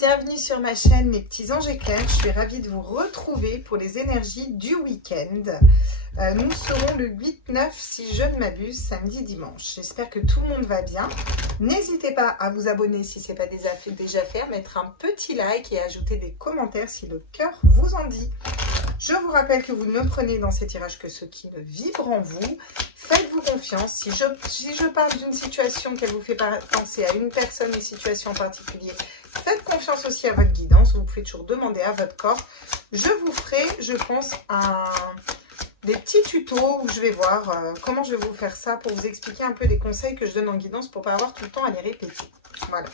bienvenue sur ma chaîne mes petits anges éclairs. Je suis ravie de vous retrouver pour les énergies du week-end. Nous serons le 8, 9, si je ne m'abuse, samedi, dimanche. J'espère que tout le monde va bien. N'hésitez pas à vous abonner si ce n'est pas déjà fait, à mettre un petit like et à ajouter des commentaires si le cœur vous en dit. Je vous rappelle que vous ne prenez dans ces tirages que ceux qui le vivent en vous. Faites-vous confiance. Si je parle d'une situation qu'elle vous fait penser à une personne, une situation en particulier, faites confiance aussi à votre guidance. Vous pouvez toujours demander à votre corps. Je vous ferai, je pense, des petits tutos où je vais voir comment je vais vous faire ça pour vous expliquer un peu les conseils que je donne en guidance pour ne pas avoir tout le temps à les répéter. Voilà.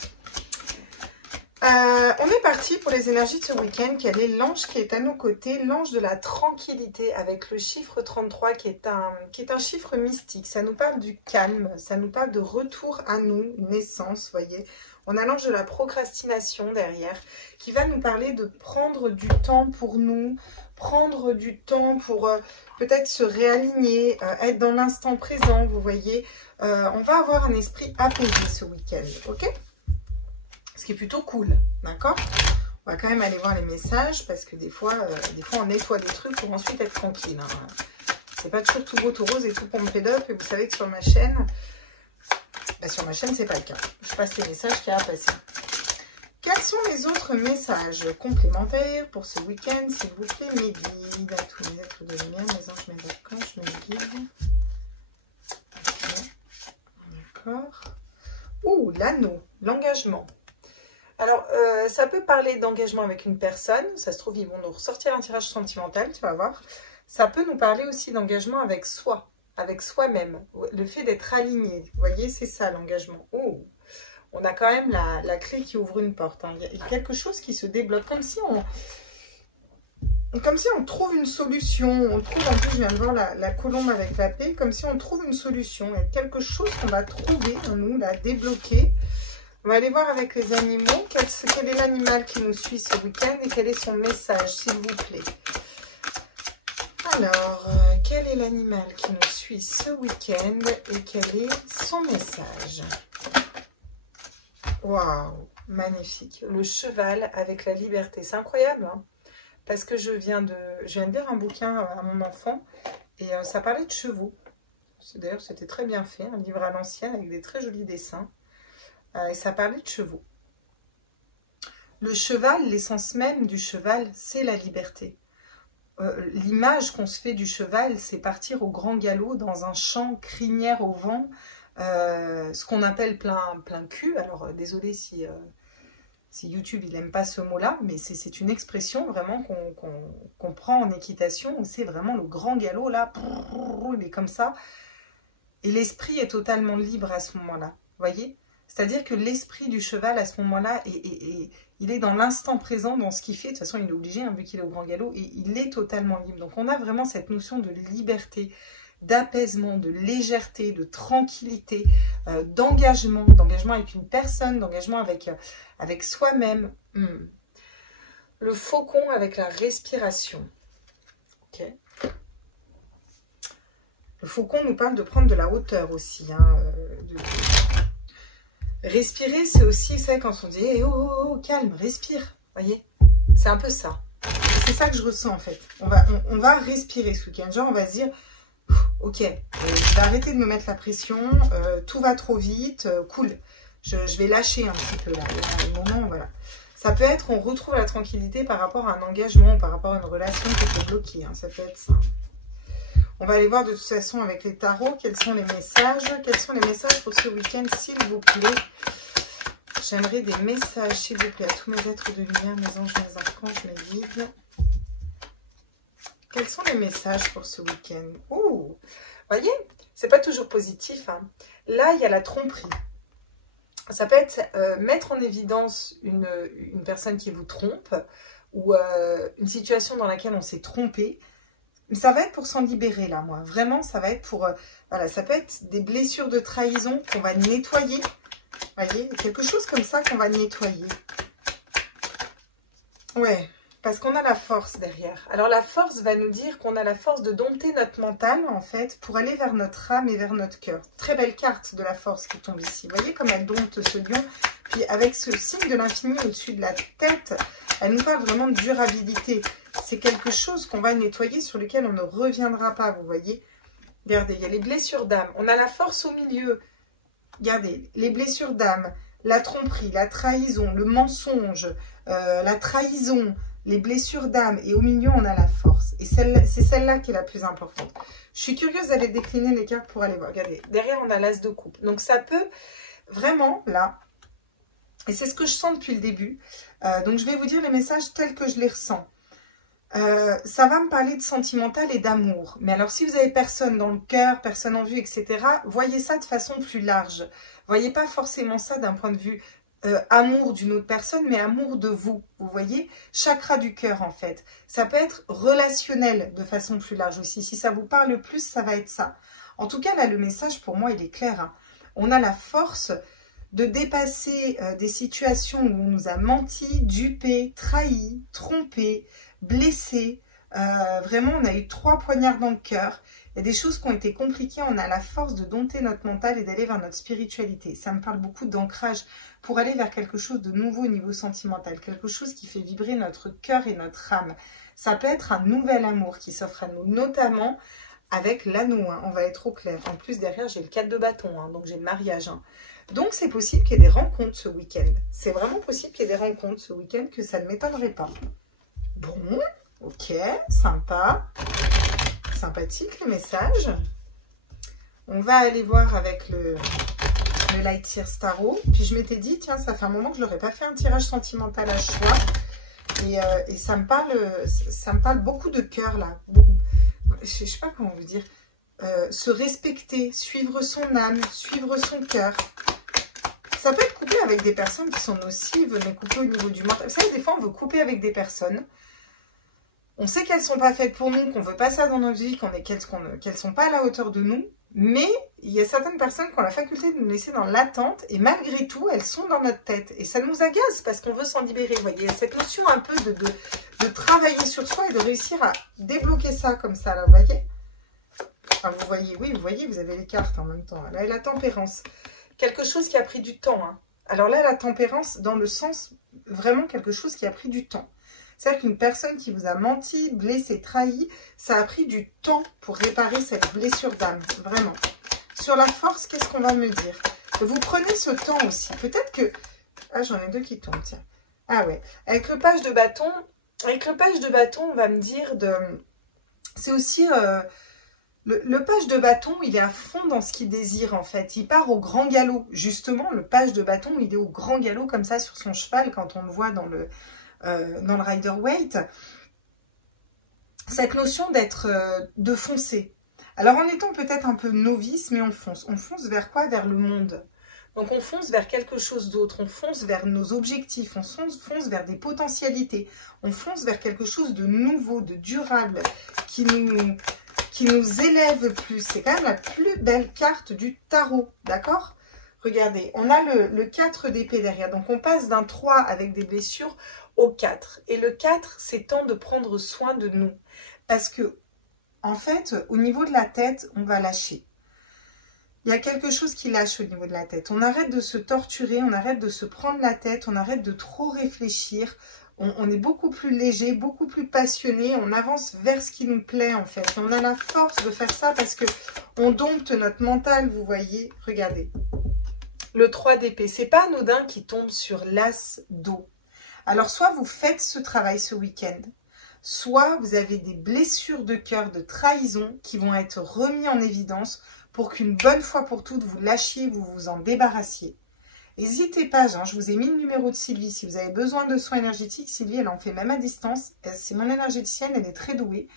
On est parti pour les énergies de ce week-end. Quel est l'ange qui est à nos côtés? L'ange de la tranquillité avec le chiffre 33 qui est un chiffre mystique. Ça nous parle du calme, ça nous parle de retour à nous, naissance, voyez. On a l'ange de la procrastination derrière qui va nous parler de prendre du temps pour nous, prendre du temps pour peut-être se réaligner, être dans l'instant présent, vous voyez. On va avoir un esprit apaisé ce week-end, ok? Ce qui est plutôt cool, d'accord? On va quand même aller voir les messages parce que des fois on nettoie des trucs pour ensuite être tranquille. Hein. C'est pas toujours tout beau, tout rose et tout pompé d'up. Et vous savez que sur ma chaîne, c'est pas le cas. Je passe les messages qu'il y a à passer. Quels sont les autres messages complémentaires pour ce week-end, s'il vous plaît, mes guides, à tous les êtres de lumière, mes anges, mes archanges, mes guides. D'accord. Ouh, l'anneau, l'engagement. Alors, ça peut parler d'engagement avec une personne. Ça se trouve, ils vont nous ressortir un tirage sentimental, tu vas voir. Ça peut nous parler aussi d'engagement avec soi, avec soi-même. Le fait d'être aligné. Vous voyez, c'est ça l'engagement. Oh, on a quand même la clé qui ouvre une porte. Hein. Il y a quelque chose qui se débloque. Comme si on trouve une solution. On trouve, en plus, je viens de voir la colombe avec la paix. Comme si on trouve une solution. Il y a quelque chose qu'on va trouver en nous, là, débloquer. On va aller voir avec les animaux quel est l'animal qui nous suit ce week-end et quel est son message, s'il vous plaît. Alors, quel est l'animal qui nous suit ce week-end et quel est son message? Waouh, magnifique. Le cheval avec la liberté. C'est incroyable, hein, parce que je viens de lire un bouquin à mon enfant et ça parlait de chevaux. D'ailleurs, c'était très bien fait, un livre à l'ancienne avec des très jolis dessins. Et ça parlait de chevaux. Le cheval, l'essence même du cheval, c'est la liberté. L'image qu'on se fait du cheval, c'est partir au grand galop dans un champ, crinière au vent, ce qu'on appelle plein cul. Alors, désolé si YouTube il n'aime pas ce mot-là, mais c'est une expression vraiment qu'on prend en équitation. C'est vraiment le grand galop, là, il est comme ça. Et l'esprit est totalement libre à ce moment-là, voyez? C'est-à-dire que l'esprit du cheval, à ce moment-là, il est dans l'instant présent, dans ce qu'il fait. De toute façon, il est obligé, hein, vu qu'il est au grand galop, et il est totalement libre. Donc, on a vraiment cette notion de liberté, d'apaisement, de légèreté, de tranquillité, d'engagement avec une personne, d'engagement avec soi-même. Le faucon avec la respiration. Ok. Le faucon nous parle de prendre de la hauteur aussi, hein, respirer, c'est aussi, ça quand on dit hey, oh, calme, respire, voyez, c'est un peu ça. C'est ça que je ressens en fait. On va respirer ce week-end. Genre, on va se dire, ok, je vais arrêter de me mettre la pression, tout va trop vite, cool. Je vais lâcher un petit peu là. Au moment, voilà. Ça peut être, on retrouve la tranquillité par rapport à un engagement, par rapport à une relation qui était bloquée. Hein, ça peut être ça. On va aller voir de toute façon avec les tarots quels sont les messages. Quels sont les messages pour ce week-end, s'il vous plaît? J'aimerais des messages, s'il vous plaît, à tous mes êtres de lumière, mes anges, mes archanges, mes guides. Quels sont les messages pour ce week-end? Ouh, voyez, c'est pas toujours positif. Hein. Là, il y a la tromperie. Ça peut être mettre en évidence une personne qui vous trompe ou une situation dans laquelle on s'est trompé. Ça va être pour s'en libérer, là, moi. Vraiment, ça va être pour... voilà, ça peut être des blessures de trahison qu'on va nettoyer. Vous voyez, quelque chose comme ça qu'on va nettoyer. Ouais, parce qu'on a la force derrière. Alors, la force va nous dire qu'on a la force de dompter notre mental, en fait, pour aller vers notre âme et vers notre cœur. Très belle carte de la force qui tombe ici. Vous voyez comme elle dompte ce lion. puis avec ce signe de l'infini au-dessus de la tête, elle nous parle vraiment de durabilité. C'est quelque chose qu'on va nettoyer, sur lequel on ne reviendra pas, vous voyez. Regardez, il y a les blessures d'âme. On a la force au milieu. Regardez, les blessures d'âme, la tromperie, la trahison, le mensonge, la trahison, les blessures d'âme. Et au milieu, on a la force. Et c'est celle-là qui est la plus importante. Je suis curieuse d'aller décliner les cartes pour aller voir. Regardez, derrière, on a l'as de coupe. Donc, ça peut vraiment, là, et c'est ce que je sens depuis le début. Donc, je vais vous dire les messages tels que je les ressens. Ça va me parler de sentimental et d'amour. Mais alors, si vous avez personne dans le cœur, personne en vue, etc., voyez ça de façon plus large. Voyez pas forcément ça d'un point de vue amour d'une autre personne, mais amour de vous. Vous voyez, chakra du cœur, en fait. Ça peut être relationnel de façon plus large aussi. Si ça vous parle plus, ça va être ça. En tout cas, là, le message, pour moi, il est clair. Hein. On a la force de dépasser des situations où on nous a menti, dupé, trahi, trompé, blessé. Vraiment, on a eu 3 poignards dans le cœur. Il y a des choses qui ont été compliquées. On a la force de dompter notre mental et d'aller vers notre spiritualité. Ça me parle beaucoup d'ancrage pour aller vers quelque chose de nouveau au niveau sentimental. Quelque chose qui fait vibrer notre cœur et notre âme. Ça peut être un nouvel amour qui s'offre à nous, notamment avec l'anneau. Hein. On va être au clair. En plus, derrière, j'ai le 4 de bâton. Hein, donc, j'ai le mariage. Hein. Donc, c'est possible qu'il y ait des rencontres ce week-end. C'est vraiment possible qu'il y ait des rencontres ce week-end, que ça ne m'étonnerait pas. Bon, ok, sympa. Sympathique le message. On va aller voir avec le Light Seer Tarot. Puis je m'étais dit, tiens, ça fait un moment que je n'aurais pas fait un tirage sentimental à choix. Et ça me parle beaucoup de cœur là. Je ne sais pas comment vous dire. Se respecter, suivre son âme, suivre son cœur. Ça peut être couplé avec des personnes qui sont nocives, mais coupé au niveau du mental. Vous savez, des fois, on veut couper avec des personnes. On sait qu'elles ne sont pas faites pour nous, qu'on ne veut pas ça dans notre vie, qu'elles ne sont pas à la hauteur de nous. Mais il y a certaines personnes qui ont la faculté de nous laisser dans l'attente. Et malgré tout, elles sont dans notre tête. Et ça nous agace parce qu'on veut s'en libérer. Vous voyez, il y a cette notion un peu de travailler sur soi et de réussir à débloquer ça comme ça. Là, vous voyez, enfin, vous voyez, oui, vous voyez, vous avez les cartes en même temps. Là, et la tempérance. Quelque chose qui a pris du temps. Hein. Alors là, la tempérance, dans le sens, vraiment quelque chose qui a pris du temps. C'est-à-dire qu'une personne qui vous a menti, blessé, trahi, ça a pris du temps pour réparer cette blessure d'âme, vraiment. Sur la force, qu'est-ce qu'on va me dire? Vous prenez ce temps aussi. Peut-être que... Ah, j'en ai 2 qui tombent, tiens. Ah ouais. Avec le page de bâton, on va me dire de... C'est aussi... Le page de bâton, il est à fond dans ce qu'il désire, en fait. Il part au grand galop. Justement, le page de bâton, il est au grand galop, comme ça, sur son cheval, quand on le voit dans le Rider-Waite, cette notion d'être, de foncer. Alors en étant peut-être un peu novice, mais on fonce. On fonce vers quoi? Vers le monde. Donc on fonce vers quelque chose d'autre, on fonce vers nos objectifs, on fonce vers des potentialités, on fonce vers quelque chose de nouveau, de durable, qui nous élève plus. C'est quand même la plus belle carte du tarot, d'accord? Regardez, on a le 4 d'épée derrière, donc on passe d'un 3 avec des blessures au 4. Et le 4, c'est temps de prendre soin de nous. Parce que, en fait, au niveau de la tête, on va lâcher. Il y a quelque chose qui lâche au niveau de la tête. On arrête de se torturer, on arrête de se prendre la tête, on arrête de trop réfléchir. On est beaucoup plus léger, beaucoup plus passionné. On avance vers ce qui nous plaît, en fait. Et on a la force de faire ça parce que on dompte notre mental, vous voyez. Regardez. Le 3 d'épée, c'est pas anodin qui tombe sur l'as d'eau. Alors, soit vous faites ce travail ce week-end, soit vous avez des blessures de cœur, de trahison qui vont être remis en évidence pour qu'une bonne fois pour toutes, vous lâchiez, vous vous en débarrassiez. N'hésitez pas, hein, je vous ai mis le numéro de Sylvie. Si vous avez besoin de soins énergétiques, Sylvie, elle en fait même à distance. C'est mon énergéticienne, elle est très douée.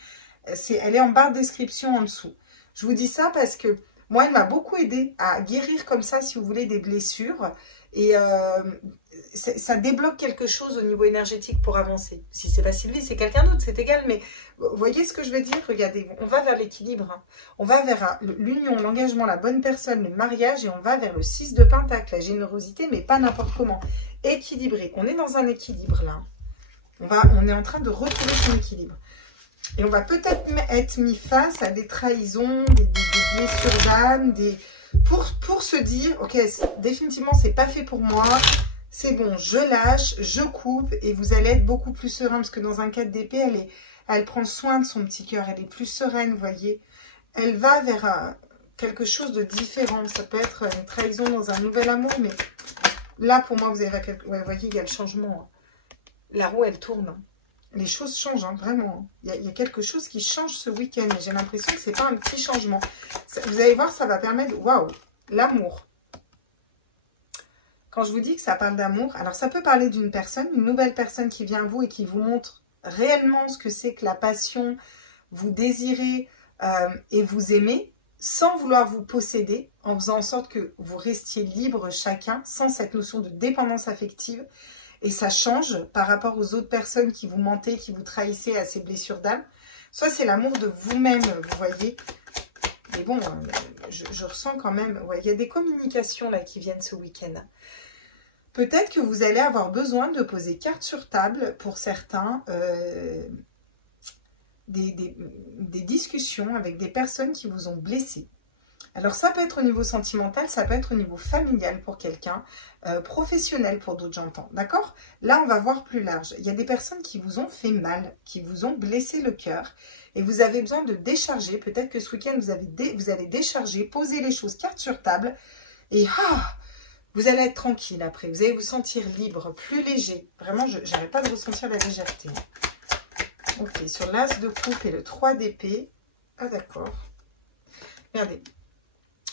Elle est en barre de description en dessous. Je vous dis ça parce que moi, elle m'a beaucoup aidé à guérir comme ça, si vous voulez, des blessures. Et ça débloque quelque chose au niveau énergétique pour avancer. Si c'est pas Sylvie, c'est quelqu'un d'autre, c'est égal. Mais vous voyez ce que je veux dire? Regardez, on va vers l'équilibre. Hein. On va vers l'union, l'engagement, la bonne personne, le mariage. Et on va vers le 6 de Pentacle, la générosité, mais pas n'importe comment. Équilibré. On est dans un équilibre là. On est en train de retrouver son équilibre. Et on va peut-être être mis face à des trahisons, des blessures d'âme, pour se dire, ok, définitivement, c'est pas fait pour moi. c'est bon, je lâche, je coupe et vous allez être beaucoup plus serein parce que dans un 4 d'épée, elle prend soin de son petit cœur, elle est plus sereine, vous voyez. Elle va vers quelque chose de différent. Ça peut être une trahison dans un nouvel amour, mais là, pour moi, vous avez ouais, vous voyez, il y a le changement. La roue, elle tourne. Les choses changent, hein, vraiment. Il y a quelque chose qui change ce week-end. J'ai l'impression que ce n'est pas un petit changement. Vous allez voir, ça va permettre... Waouh, l'amour. Quand je vous dis que ça parle d'amour, alors ça peut parler d'une personne, une nouvelle personne qui vient à vous et qui vous montre réellement ce que c'est que la passion, vous désirez et vous aimez, sans vouloir vous posséder, en faisant en sorte que vous restiez libre chacun, sans cette notion de dépendance affective. Et ça change par rapport aux autres personnes qui vous mentez, qui vous trahissez à ces blessures d'âme. Soit c'est l'amour de vous-même, vous voyez. Mais bon, je ressens quand même... Ouais, il y a des communications là qui viennent ce week-end. Peut-être que vous allez avoir besoin de poser carte sur table pour certains... des discussions avec des personnes qui vous ont blessé. Alors ça peut être au niveau sentimental, ça peut être au niveau familial pour quelqu'un, professionnel pour d'autres, j'entends, d'accord? Là, on va voir plus large. Il y a des personnes qui vous ont fait mal, qui vous ont blessé le cœur, et vous avez besoin de décharger. Peut-être que ce week-end, vous allez décharger, poser les choses carte sur table, et vous allez être tranquille après. Vous allez vous sentir libre, plus léger. Vraiment, je n'arrête pas de ressentir la légèreté. Ok, sur l'as de coupe et le 3 d'épée. Ah d'accord. Regardez.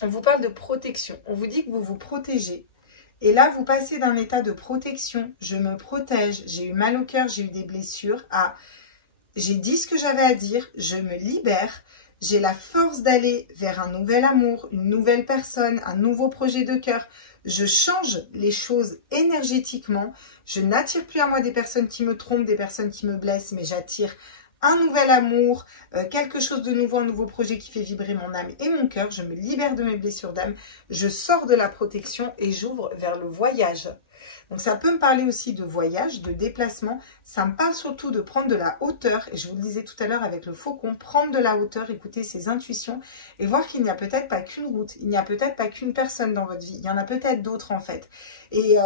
On vous parle de protection. On vous dit que vous vous protégez. Et là, vous passez d'un état de protection. Je me protège. J'ai eu mal au cœur. J'ai eu des blessures. À j'ai dit ce que j'avais à dire. Je me libère. J'ai la force d'aller vers un nouvel amour, une nouvelle personne, un nouveau projet de cœur. Je change les choses énergétiquement. Je n'attire plus à moi des personnes qui me trompent, des personnes qui me blessent, mais j'attire un nouvel amour, quelque chose de nouveau, un nouveau projet qui fait vibrer mon âme et mon cœur. Je me libère de mes blessures d'âme, je sors de la protection et j'ouvre vers le voyage. Donc ça peut me parler aussi de voyage, de déplacement. Ça me parle surtout de prendre de la hauteur. Et je vous le disais tout à l'heure avec le faucon, prendre de la hauteur, écouter ses intuitions et voir qu'il n'y a peut-être pas qu'une route. Il n'y a peut-être pas qu'une personne dans votre vie. Il y en a peut-être d'autres en fait. Et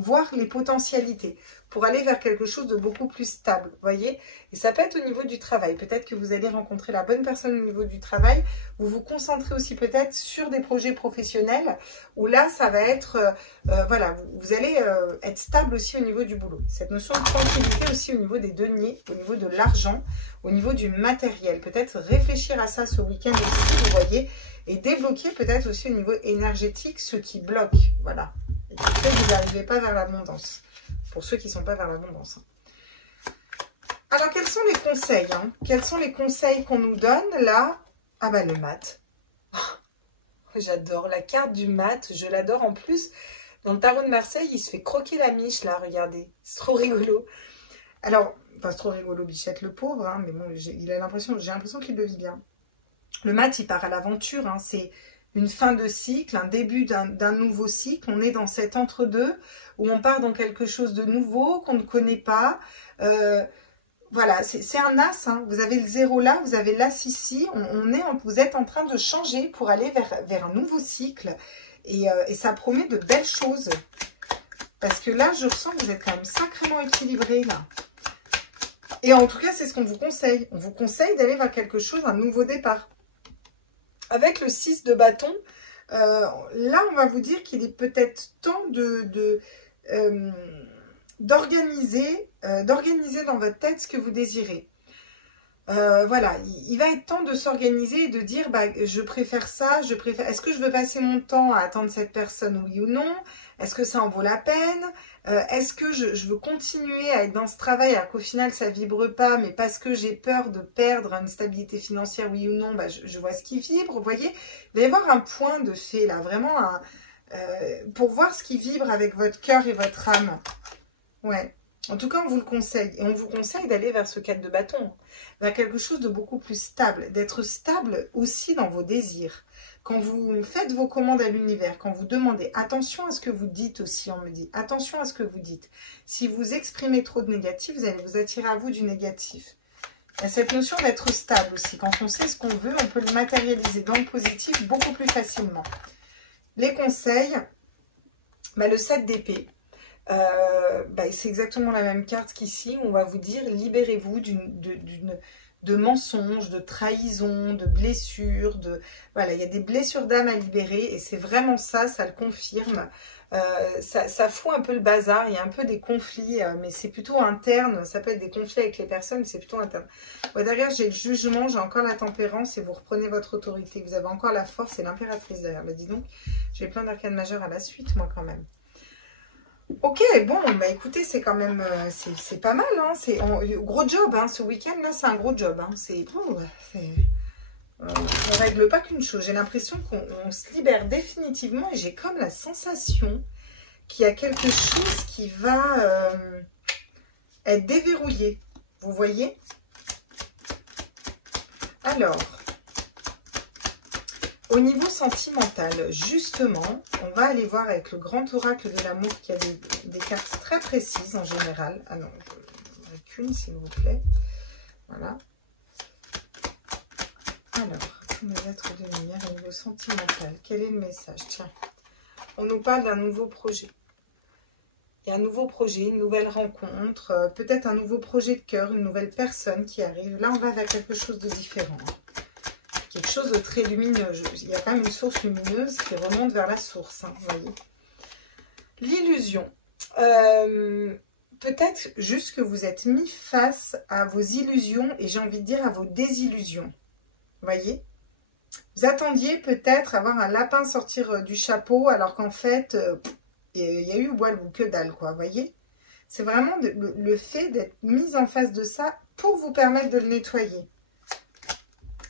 voir les potentialités pour aller vers quelque chose de beaucoup plus stable, vous voyez. Et ça peut être au niveau du travail. Peut-être que vous allez rencontrer la bonne personne au niveau du travail. Vous vous concentrez aussi peut-être sur des projets professionnels où là, ça va être, voilà, vous allez être stable aussi au niveau du boulot. Cette notion de tranquillité aussi au niveau des deniers, au niveau de l'argent, au niveau du matériel. Peut-être réfléchir à ça ce week-end aussi, vous voyez, et débloquer peut-être aussi au niveau énergétique ce qui bloque, voilà. Et qui fait que vous n'arrivez pas vers l'abondance. Pour ceux qui ne sont pas vers l'abondance. Alors, quels sont les conseils, hein? Quels sont les conseils qu'on nous donne là? Ah bah, le mat. J'adore la carte du mat. Je l'adore en plus. Dans le tarot de Marseille, il se fait croquer la miche, là, regardez. C'est trop rigolo. Alors, enfin, c'est trop rigolo, Bichette, le pauvre, hein, mais bon, j'ai l'impression qu'il le vit bien. Le mat, il part à l'aventure, hein, c'est une fin de cycle, un début d'un nouveau cycle. On est dans cet entre-deux où on part dans quelque chose de nouveau qu'on ne connaît pas. Voilà, c'est un as. Hein. Vous avez le 0 là, vous avez l'as ici. Vous êtes en train de changer pour aller vers un nouveau cycle. Et ça promet de belles choses. Parce que là, je ressens que vous êtes quand même sacrément équilibré là. Et en tout cas, c'est ce qu'on vous conseille. On vous conseille d'aller vers quelque chose, un nouveau départ. Avec le 6 de bâton, là, on va vous dire qu'il est peut-être temps d'organiser dans votre tête ce que vous désirez. Voilà, il va être temps de s'organiser et de dire, bah, je préfère ça, est-ce que je veux passer mon temps à attendre cette personne, oui ou non? Est-ce que ça en vaut la peine? Est-ce que je veux continuer à être dans ce travail alors qu'au final ça vibre pas, mais parce que j'ai peur de perdre une stabilité financière, oui ou non, bah, je vois ce qui vibre, vous voyez? Il va y avoir un point de fait là, vraiment pour voir ce qui vibre avec votre cœur et votre âme. Ouais. En tout cas, on vous le conseille. Et on vous conseille d'aller vers ce 4 de bâton, vers quelque chose de beaucoup plus stable, d'être stable aussi dans vos désirs. Quand vous faites vos commandes à l'univers, quand vous demandez, attention à ce que vous dites aussi, on me dit, attention à ce que vous dites. Si vous exprimez trop de négatif, vous allez vous attirer à vous du négatif. Il y a cette notion d'être stable aussi. Quand on sait ce qu'on veut, on peut le matérialiser dans le positif beaucoup plus facilement. Les conseils, bah, le 7 d'épée. C'est exactement la même carte qu'ici. On va vous dire, libérez-vous de mensonges, de trahisons, de blessures. Voilà, il y a des blessures d'âme à libérer et c'est vraiment ça, ça le confirme. Ça fout un peu le bazar, il y a un peu des conflits, mais c'est plutôt interne. Ça peut être des conflits avec les personnes, mais c'est plutôt interne. Ouais, derrière, j'ai le jugement, j'ai encore la tempérance et vous reprenez votre autorité. Vous avez encore la force et l'impératrice derrière. Bah, dis donc, j'ai plein d'arcanes majeures à la suite, moi, quand même. Ok, bon, bah écoutez, c'est quand même, c'est pas mal, hein. C'est gros job, hein, ce week-end, là, c'est un gros job, hein. On règle pas qu'une chose. J'ai l'impression qu'on se libère définitivement et j'ai comme la sensation qu'il y a quelque chose qui va être déverrouillé. Vous voyez? Alors, au niveau sentimental, justement, on va aller voir avec le grand oracle de l'amour qui a des cartes très précises en général. Ah non, je recule s'il vous plaît. Voilà. Alors, tous mes êtres de lumière au niveau sentimental, quel est le message? Tiens, on nous parle d'un nouveau projet. Il y a un nouveau projet, une nouvelle rencontre, peut-être un nouveau projet de cœur, une nouvelle personne qui arrive. Là, on va vers quelque chose de différent. Quelque chose de très lumineux. Il y a quand même une source lumineuse qui remonte vers la source, hein, vous voyez. L'illusion. Peut-être juste que vous êtes mis face à vos illusions et j'ai envie de dire à vos désillusions. Vous voyez? Vous attendiez peut-être avoir un lapin sortir du chapeau alors qu'en fait, il y a eu voile ou que dalle, quoi. Vous voyez? C'est vraiment le fait d'être mis en face de ça pour vous permettre de le nettoyer.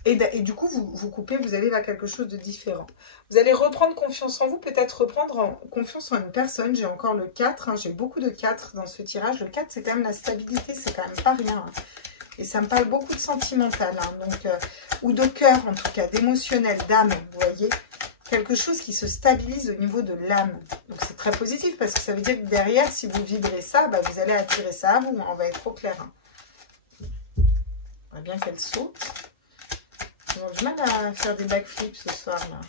Et du coup, vous coupez, vous allez vers quelque chose de différent. Vous allez reprendre confiance en vous, peut-être reprendre confiance en une personne. J'ai encore le 4, hein, j'ai beaucoup de 4 dans ce tirage. Le 4, c'est quand même la stabilité, c'est quand même pas rien. Hein. Et ça me parle beaucoup de sentimental, hein, donc, ou de cœur en tout cas, d'émotionnel, d'âme, vous voyez. Quelque chose qui se stabilise au niveau de l'âme. Donc c'est très positif parce que ça veut dire que derrière, si vous vibrez ça, bah, vous allez attirer ça à vous. On va être trop clair. Hein. On va bien qu'elle saute. J'ai du mal à faire des backflips ce soir-là.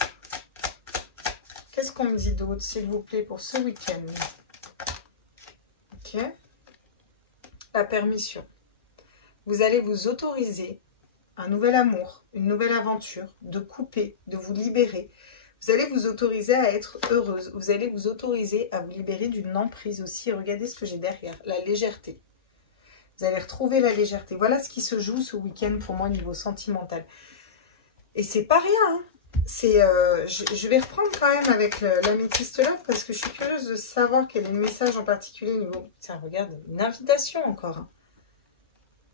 Qu'est-ce qu'on me dit d'autre, s'il vous plaît, pour ce week-end? Ok. La permission. Vous allez vous autoriser un nouvel amour, une nouvelle aventure, de couper, de vous libérer. Vous allez vous autoriser à être heureuse. Vous allez vous autoriser à vous libérer d'une emprise aussi. Et regardez ce que j'ai derrière, la légèreté. Vous allez retrouver la légèreté. Voilà ce qui se joue ce week-end pour moi au niveau sentimental. Et c'est pas rien, hein. Je vais reprendre quand même avec l'améthyste love parce que je suis curieuse de savoir quel est le message en particulier au niveau... Tiens, regarde, une invitation encore. Hein.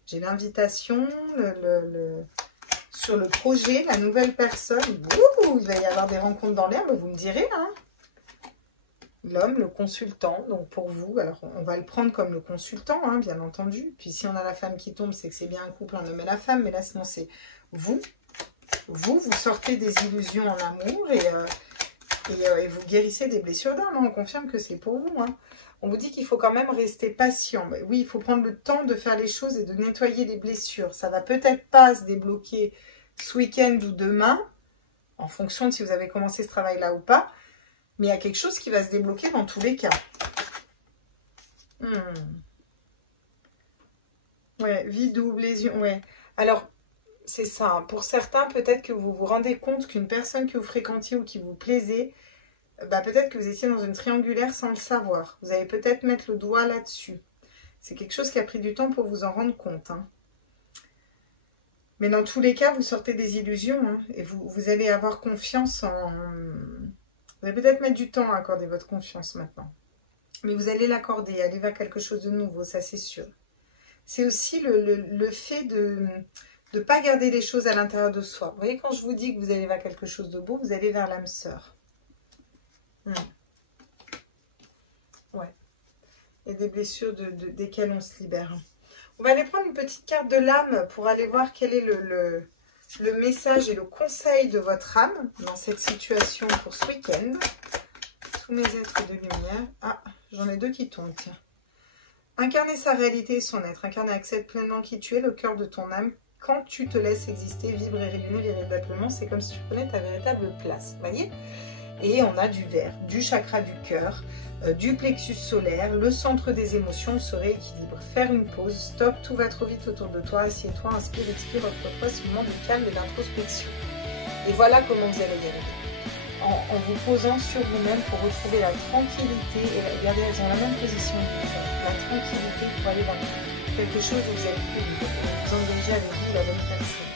J'ai l'invitation, sur le projet, la nouvelle personne. Ouh, il va y avoir des rencontres dans l'air, vous me direz. Hein. L'homme, le consultant, donc pour vous, alors on va le prendre comme le consultant, hein, bien entendu. Puis si on a la femme qui tombe, c'est que c'est bien un couple, un homme et la femme. Mais là, sinon, c'est vous. Vous sortez des illusions en amour et vous guérissez des blessures d'âme. On confirme que c'est pour vous. Hein. On vous dit qu'il faut quand même rester patient. Mais oui, il faut prendre le temps de faire les choses et de nettoyer les blessures. Ça va peut-être pas se débloquer ce week-end ou demain, en fonction de si vous avez commencé ce travail-là ou pas. Mais il y a quelque chose qui va se débloquer dans tous les cas. Ouais, vie double, lésion, ouais. Alors, c'est ça. Hein. Pour certains, peut-être que vous vous rendez compte qu'une personne que vous fréquentiez ou qui vous plaisait, bah, peut-être que vous étiez dans une triangulaire sans le savoir. Vous allez peut-être mettre le doigt là-dessus. C'est quelque chose qui a pris du temps pour vous en rendre compte. Hein. Mais dans tous les cas, vous sortez des illusions. Hein, et vous allez avoir confiance en... Vous allez peut-être mettre du temps à accorder votre confiance maintenant. Mais vous allez l'accorder, aller vers quelque chose de nouveau, ça c'est sûr. C'est aussi le fait de ne pas garder les choses à l'intérieur de soi. Vous voyez, quand je vous dis que vous allez vers quelque chose de beau, vous allez vers l'âme sœur. Ouais. Il y a des blessures desquelles on se libère. On va aller prendre une petite carte de l'âme pour aller voir quel est le message et le conseil de votre âme dans cette situation pour ce week-end. Tous mes êtres de lumière. Ah, j'en ai deux qui tombent, tiens. Incarner sa réalité et son être. Incarner, accepte pleinement qui tu es, le cœur de ton âme. Quand tu te laisses exister, vibrer, rayonner véritablement, c'est comme si tu prenais ta véritable place. Vous voyez? Et on a du vert, du chakra du cœur, du plexus solaire, le centre des émotions, se rééquilibre. Faire une pause, stop, tout va trop vite autour de toi, assieds-toi, inspire, expire, offre-toi ce moment de calme et d'introspection. Et voilà comment vous allez y arriver. En vous posant sur vous-même pour retrouver la tranquillité, et regardez, elles ont la même position, la tranquillité pour aller vers quelque chose où vous allez vous engager avec vous, la bonne personne.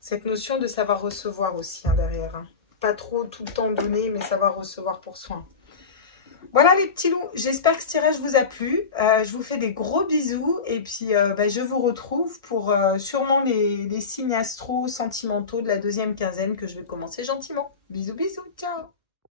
Cette notion de savoir recevoir aussi derrière. Pas trop tout le temps donner, mais savoir recevoir pour soi. Voilà les petits loups, j'espère que ce tirage vous a plu. Je vous fais des gros bisous et puis je vous retrouve pour sûrement les signes astro sentimentaux de la deuxième quinzaine que je vais commencer gentiment. Bisous bisous, ciao.